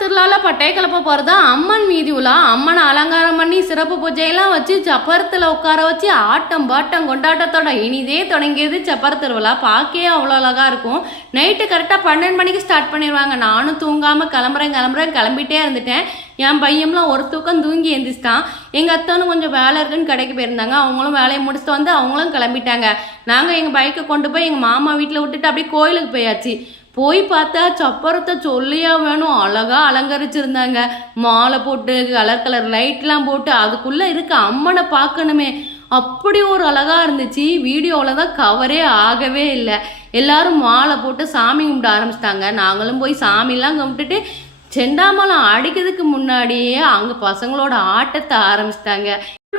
திருவிழாவில் பட்டைய கிளப்ப போகிறது அம்மன் மீதி உலா அம்மனை அலங்காரம் பண்ணி சிறப்பு பூஜையெல்லாம் வச்சு சப்பரத்தில் உட்கார வச்சு ஆட்டம் பாட்டம் கொண்டாட்டத்தோட இனிதே தொடங்கியது சப்பர திருவிழா. பார்க்கவே அவ்வளோ அழகாக இருக்கும். நைட்டு கரெக்டாக பன்னெண்டு மணிக்கு ஸ்டார்ட் பண்ணிடுவாங்க. நானும் தூங்காமல் கிளம்புறேன் கிளம்புறேன் கிளம்பிட்டே இருந்துட்டேன். என் பையன்லாம் ஒரு தூக்கம் தூங்கி எந்திரிச்சிட்டான். எங்கள் அத்தானும் கொஞ்சம் வேலை இருக்குன்னு கடைக்கு போயிருந்தாங்க. அவங்களும் வேலையை முடிச்சுட்டு வந்து அவங்களும் கிளம்பிட்டாங்க. நாங்கள் எங்கள் பைக்கை கொண்டு போய் எங்கள் மாமா வீட்டில் விட்டுட்டு அப்படியே கோயிலுக்கு போயாச்சு. போய் பார்த்தா சப்பரத்தை சொல்லியா வேணும். அழகா அலங்கரிச்சிருந்தாங்க. மாலை போட்டு கலர் கலர் லைட்லாம் போட்டு அதுக்குள்ளே இருக்க அம்மனை பார்க்கணுமே. அப்படி ஒரு அழகா இருந்துச்சு. வீடியோவில் தான் கவரே ஆகவே இல்லை. எல்லாரும் மாலை போட்டு சாமி கும்பிட ஆரம்பிச்சிட்டாங்க. நாங்களும் போய் சாமிலாம் கும்பிட்டுட்டு செண்டாமலம் அடிக்கிறதுக்கு முன்னாடியே அங்கே பசங்களோட ஆட்டத்தை ஆரம்பிச்சிட்டாங்க.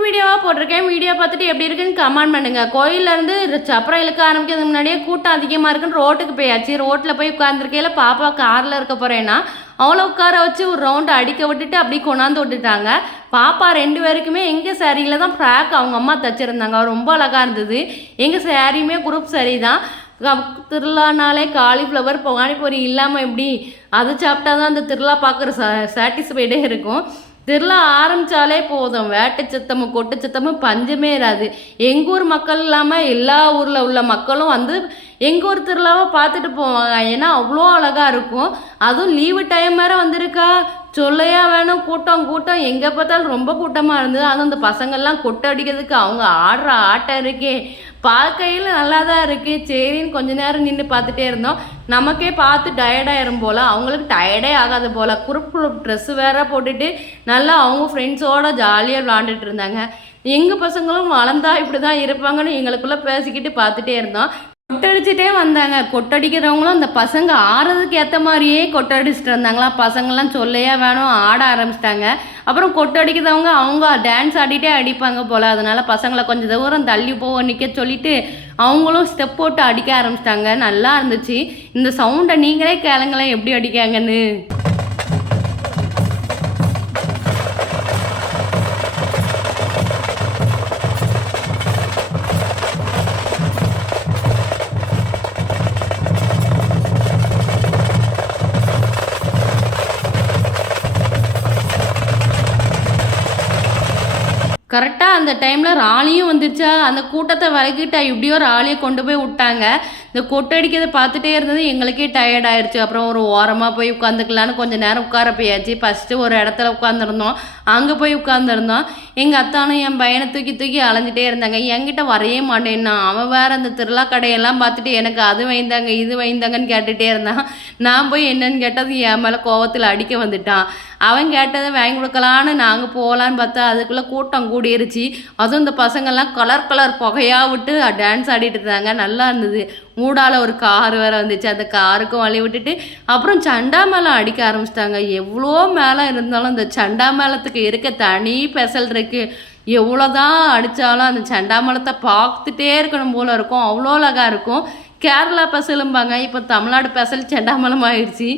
வீடியோவாக போட்டிருக்கேன். வீடியோ பார்த்துட்டு எப்படி இருக்குன்னு கமெண்ட் பண்ணுங்க. கோயிலேருந்து சப்பரம் இழுக்க ஆரம்பிக்கிறதுக்கு முன்னாடியே கூட்டம் அதிகமாக இருக்குன்னு ரோட்டுக்கு போயாச்சு. ரோட்டில் போய் உட்காந்துருக்கையில் பாப்பா காரில் இருக்க போகிறேன்னா அவ்வளோ உட்கார வச்சு ஒரு ரவுண்டு அடிக்க விட்டுட்டு அப்படியே கொண்டாந்து விட்டுட்டாங்க. பாப்பா ரெண்டு பேருக்குமே எங்கள் சாரியில் தான் ஃப்ராக் அவங்க அம்மா தைச்சிருந்தாங்க. ரொம்ப அழகாக இருந்தது. எங்கள் சாரியுமே குரூப் சரி தான். திருவிழானாலே காலிஃப்ளவர் பானிபூரி இல்லாமல் எப்படி அதை சாப்பிட்டா தான் அந்த திருவிழா பார்க்குற ச சாட்டிஸ்ஃபைடே இருக்கும். திருவிழா ஆரம்பித்தாலே போதும். வேட்டை சத்தமும் கொட்டு சத்தமும் பஞ்சமே இராது. எங்கள் ஊர் மக்கள் இல்லாமல் எல்லா ஊரில் உள்ள மக்களும் வந்து எங்கள் ஊர் திருவிழாவை பார்த்துட்டு போவாங்க. ஏன்னா அவ்வளோ அழகாக இருக்கும். அதுவும் லீவு டைம் வேறு வந்திருக்கா? சொல்லையா வேணும் கூட்டம் கூட்டம். எங்கே பார்த்தாலும் ரொம்ப கூட்டமாக இருந்தது. அதுவும் அந்த பசங்கள்லாம் கொட்டை அடிக்கிறதுக்கு அவங்க ஆடுற ஆட்டம் இருக்கே. பார்க்கையில் நல்லா தான் இருக்குது சரின்னு கொஞ்ச நேரம் நின்று பார்த்துட்டே இருந்தோம். நமக்கே பார்த்து டயர்டாயிரும் போல். அவங்களுக்கு டயர்டே ஆகாது போல். குரூப் குரூப் ட்ரெஸ்ஸு வேற போட்டுட்டு நல்லா அவங்க ஃப்ரெண்ட்ஸோட ஜாலியாக விளாண்டுட்டு இருந்தாங்க. எங்கள் பசங்களும் வளர்ந்தா இப்படி தான் இருப்பாங்கன்னு எங்களுக்குள்ளே பேசிக்கிட்டு பார்த்துட்டே இருந்தோம். கொட்டடிச்சிட்டே வந்தாங்க. கொட்டடிக்கிறவங்களும் அந்த பசங்க ஆடுறதுக்கு ஏற்ற மாதிரியே கொட்டடிச்சிட்டு இருந்தாங்களா பசங்கள்லாம் சொல்லையா வேணும் ஆட ஆரம்பிச்சிட்டாங்க. அப்புறம் கொட்டடிக்கிறவங்க அவங்க டான்ஸ் ஆடிட்டே அடிப்பாங்க போல். அதனால பசங்களை கொஞ்சம் தூரம் தள்ளி போக நிற்க சொல்லிட்டு அவங்களும் ஸ்டெப் போட்டு அடிக்க ஆரம்பிச்சிட்டாங்க. நல்லா இருந்துச்சு. இந்த சவுண்டை நீங்களே கேளுங்களேன் எப்படி அடிக்காங்கன்னு. கரெக்டாக அந்த டைமில் ராலியும் வந்துருச்சா? அந்த கூட்டத்தை விலக்கிட்டா இப்படியோ ராலியை கொண்டு போய் விட்டாங்க. இந்த கொட்டடிக்கிறதை பார்த்துட்டே இருந்தது எங்களுக்கே டயர்ட் ஆயிடுச்சு அப்புறம் ஒரு ஓரமாக போய் உட்காந்துக்கலான்னு கொஞ்சம் நேரம் உட்கார போயாச்சு ஃபஸ்ட்டு ஒரு இடத்துல உட்காந்துருந்தோம் அங்கே போய் உட்காந்துருந்தோம் எங்கள் அத்தானும் என் பையனை தூக்கி தூக்கி அலைஞ்சிட்டே இருந்தாங்க. என்கிட்ட வரையே மாட்டேன்னா அவன் வேற அந்த திருவிழா கடையெல்லாம் பார்த்துட்டு எனக்கு அது வைந்தாங்க இது வைந்தாங்கன்னு கேட்டுகிட்டே இருந்தான் நான் போய் என்னன்னு கேட்டது என் மேலே கோவத்தில் அடிக்க வந்துட்டான். அவன் கேட்டதை வாங்கி கொடுக்கலான்னு நாங்கள் போகலான்னு பார்த்தா அதுக்குள்ளே கூட்டம் கூடிருச்சு. அதுவும் இந்த பசங்கள்லாம் கலர் கலர் புகையாக விட்டு டான்ஸ் ஆடிட்டு இருந்தாங்க. நல்லா இருந்தது. மூடால ஒரு கார் வேற வந்துச்சு. அந்த காருக்கும் வழி விட்டுட்டு அப்புறம் சண்டா மேளம் அடிக்க ஆரம்பிச்சிட்டாங்க. எவ்வளோ மேளம் இருந்தாலும் அந்த சண்டா மேளத்துக்கு இருக்க தனி பெசல் இருக்கு. எவ்வளோதான் அடித்தாலும் அந்த சண்டா மேளத்தை பார்த்துட்டே இருக்கணும் போல இருக்கும். அவ்வளோ அழகாக இருக்கும். கேரளா பெசலும்பாங்க. இப்போ தமிழ்நாடு பெசல் செண்டாமலம் ஆயிடுச்சு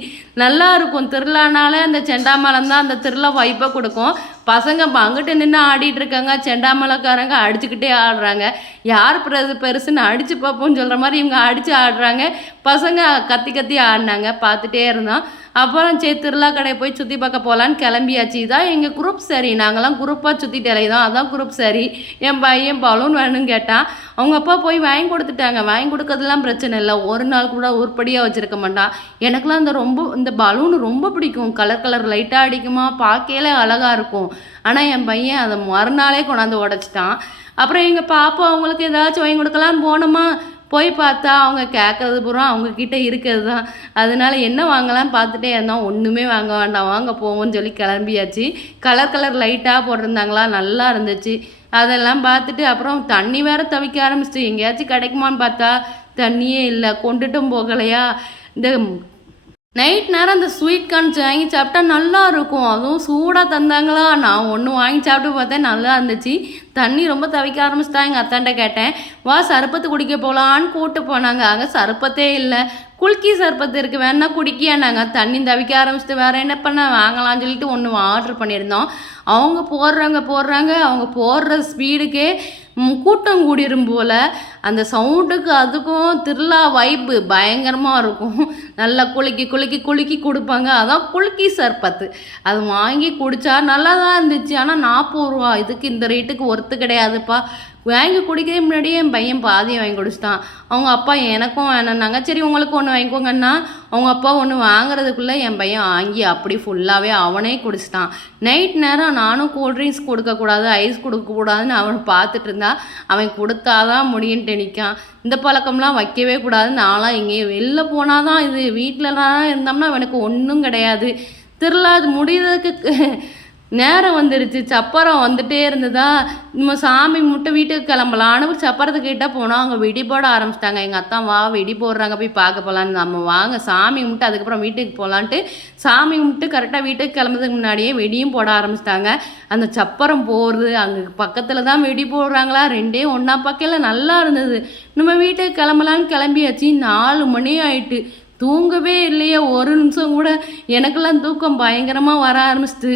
நல்லா இருக்கும். திருவிழானாலே அந்த செண்டாமலம் தான் அந்த திருவிழா வைப்பை கொடுக்கும். பசங்க இப்போ அங்கிட்டு நின்று ஆடிட்டு இருக்காங்க செண்டாமலக்காரங்க அடிச்சுக்கிட்டே ஆடுறாங்க. யார் பெருசு பெருசுன்னு அடிச்சு பார்ப்போம்னு சொல்கிற மாதிரி இவங்க அடித்து ஆடுறாங்க. பசங்க கத்தி கத்தி ஆடினாங்க பார்த்துட்டே இருந்தோம். அப்புறம் சரி திருவிழா கடையை போய் சுற்றி பார்க்க போகலான்னு கிளம்பியாச்சு. இதான் எங்கள் குரூப் சரி. நாங்களாம் குரூப்பாக சுற்றிட்டு அலையுதோம் அதான் குரூப் சரி. என் பையன் பலூன் வேணும்னு கேட்டான். அவங்க அப்பா போய் வாங்கி கொடுத்துட்டாங்க. வாங்கி கொடுக்கறதுலாம் பிரச்சனை இல்லை. ஒரு நாள் கூட உருப்படியாக வச்சுருக்க மாட்டான். எனக்குலாம் இந்த ரொம்ப இந்த பலூன் ரொம்ப பிடிக்கும். கலர் கலர் லைட்டாக அடிக்குமா? பார்க்கையில அழகாக இருக்கும். ஆனால் என் பையன் அதை மறுநாளே கொண்டாந்து உடச்சிட்டான். அப்புறம் எங்கள் பாப்பா அவங்களுக்கு ஏதாச்சும் வாங்கி கொடுக்கலான்னு போனோமா? போய் பார்த்தா அவங்க கேட்கறது பூரா அவங்கக்கிட்ட இருக்கிறது தான். அதனால என்ன வாங்கலாம்னு பார்த்துட்டே இருந்தோம். ஒன்றுமே வாங்க வேண்டாம். வாங்க போவோம்னு சொல்லி கிளம்பியாச்சு. கலர் கலர் லைட்டாக போட்டிருந்தாங்களா? நல்லா இருந்துச்சு. அதெல்லாம் பார்த்துட்டு அப்புறம் தண்ணி வேற தவிக்க ஆரம்பிச்சிட்டு எங்கேயாச்சும் கிடைக்குமான்னு பார்த்தா தண்ணியே இல்லை. கொண்டுட்டும் போகலையா? இந்த நைட் நேரம் அந்த ஸ்வீட் கார்ன்ஸ் வாங்கி சாப்பிட்டா நல்லா இருக்கும். அதுவும் சூடாக தந்தாங்களா? நான் ஒன்று வாங்கி சாப்பிட்டு பார்த்தேன் நல்லா இருந்துச்சு. தண்ணி ரொம்ப தவிக்க ஆரம்பிச்சிட்டா எங்கள் அத்தாண்ட கேட்டேன். வா சருப்பத்து குடிக்க போகலான்னு கூப்பிட்டு போனாங்க. அங்கே சருப்பத்தே இல்லை. குலுக்கி சர்பத்து இருக்குது வேணா குடிக்கியானாங்க. தண்ணி தவிக்க ஆரம்பிச்சிட்டு வேற என்ன பண்ண? வாங்கலாம்னு சொல்லிட்டு ஒன்று ஆர்டர் பண்ணியிருந்தோம். அவங்க போடுறாங்க போடுறாங்க. அவங்க போடுற ஸ்பீடுக்கே கூட்டம் கூடிரும் போல் அந்த சவுண்டுக்கு அதுக்கும் திருவிழா வைப்பு பயங்கரமாக இருக்கும். நல்லா குலுக்கி குலுக்கி குலுக்கி கொடுப்பாங்க. அதான் குலுக்கி சர்பத்து. அது வாங்கி குடித்தா நல்லா தான் இருந்துச்சு. ஆனால் நாற்பது ரூபா. இதுக்கு இந்த ரேட்டுக்கு ஒர்த்து கிடையாதுப்பா. வாங்கி குடிக்கிறதுக்கு முன்னாடியே என் பையன் பாதியை வாங்கி குடிச்சிட்டான். அவங்க அப்பா எனக்கும் வேணும்னாங்க. சரி உங்களுக்கு ஒன்று வாங்கிக்கோங்கன்னா அவங்க அப்பா ஒன்று வாங்குறதுக்குள்ளே என் பையன் வாங்கி அப்படி ஃபுல்லாகவே அவனே குடிச்சிட்டான். நைட் நேரம் நானும் கூல்ட்ரிங்க்ஸ் கொடுக்கக்கூடாது ஐஸ் கொடுக்கக்கூடாதுன்னு அவனை பார்த்துட்டு இருந்தா அவன் கொடுத்தாதான் முடியுன்ட்டு நிற்கான் இந்த பழக்கம்லாம் வைக்கவே கூடாது. நான்லாம் எங்கேயும் வெளில போனால் தான் இது வீட்டிலலாம் இருந்தோம்னா அவனுக்கு ஒன்றும் கிடையாது. திருவிழா அது முடிகிறதுக்கு நேரம் வந்துடுச்சு சப்பரம் வந்துட்டே இருந்ததா? நம்ம சாமி முட்டை வீட்டுக்கு கிளம்பலான்னு சப்பரத்துக்கிட்ட போனோம் அங்கே வெடி போட ஆரம்பிச்சிட்டாங்க. எங்கள் அத்தா வா வெடி போடுறாங்க போய் பார்க்க போகலான்னு நம்ம வாங்க சாமி கும்பிட்டு அதுக்கப்புறம் வீட்டுக்கு போகலான்ட்டு சாமி கும்பிட்டு கரெக்டாக வீட்டுக்கு கிளம்புறதுக்கு முன்னாடியே வெடியும் போட ஆரம்பிச்சிட்டாங்க. அந்த சப்பரம் போகிறது அங்கே பக்கத்தில் தான் வெடி போடுறாங்களா? ரெண்டே ஒன்றா பக்கையில் நல்லா இருந்தது. நம்ம வீட்டுக்கு கிளம்பலான்னு கிளம்பியாச்சு. நாலு மணி ஆயிட்டு. தூங்கவே இல்லையே. ஒரு நிமிஷம் கூட எனக்கெல்லாம் தூக்கம் பயங்கரமாக வர ஆரம்பிச்சிட்டு